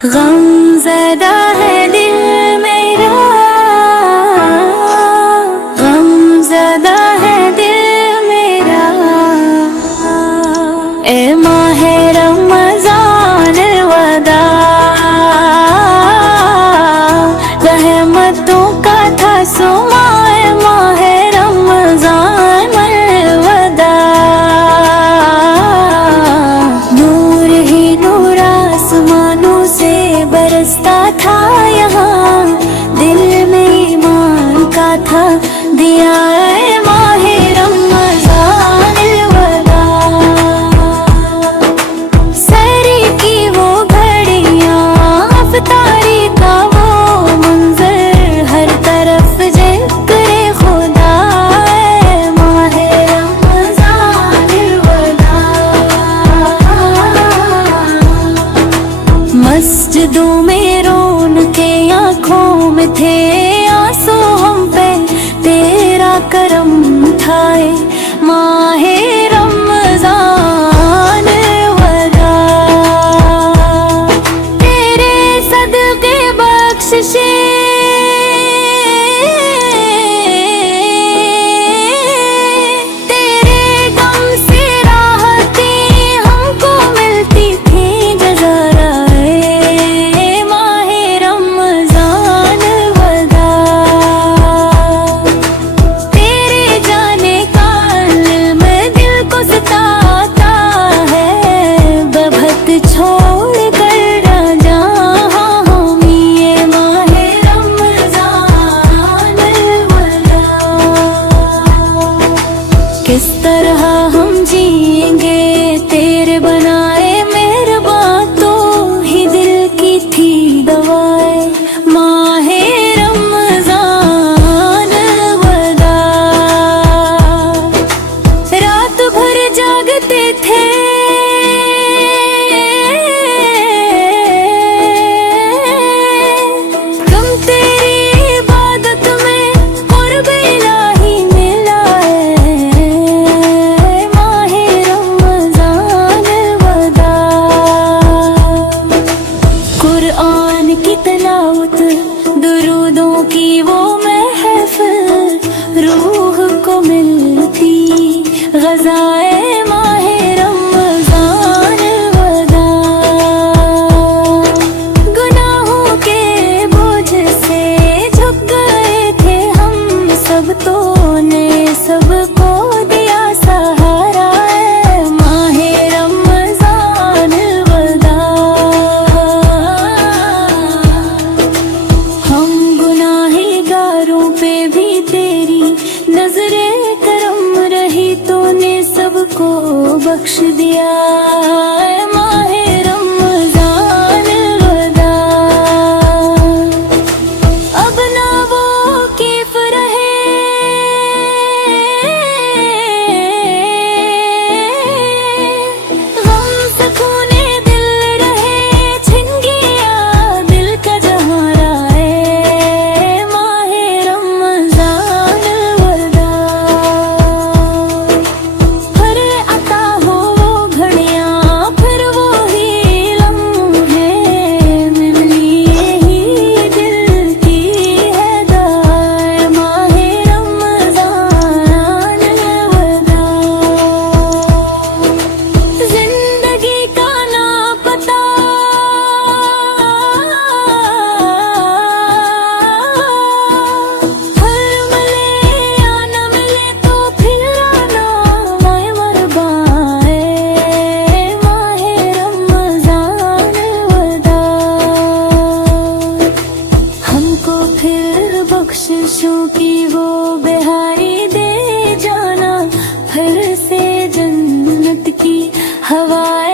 गमज़दा है दिल मेरा, गमज़दा है दिल मेरा। ए माहे रमज़ान वदा, रहमतों का था सुमाए माहे रमज़ान वदा। नूर ही नूर आसमानों से बरसता था यहाँ, दिल में ईमान का था दिया है माहे रमज़ान वदा। सरी की वो घड़ियाँ, अफ्तारी का वो मंजर, हर तरफ ज़िक्र खुदा है माहे रमज़ान वदा। मस्जिदों में रौनके आँखों में थे आंसू, हम पे तेरा करम था माहे रमज़ान वदा। तेरे सदके बख्शिशे छोड़ कर राजा हम ये माहे रमज़ान वदा। किस तरह हम जिएंगे तेरे बनाए मेहरबान, तो ही दिल की थी दवाएं माहे रमज़ान वदा। रात भर जागते थे की तलावत, दुरूदों की वो महफिल, रूह को मिलती ग़ज़ाए माहे रमज़ान वदा। गुनाहों के बोझ से झुक गए थे हम सब, तो ने सबको दिया सहारा है माहे रमज़ान वदा। पे भी तेरी नजरे करम रही, तूने सबको बख्श दिया माहे रमज़ान वदा। अब ना वो कैफ रहे गम सुकूने दिल रहे, छिन गया दिल का जहां बख्शिशों की वो बिहारी दे जाना, फिर से जन्नत की हवा।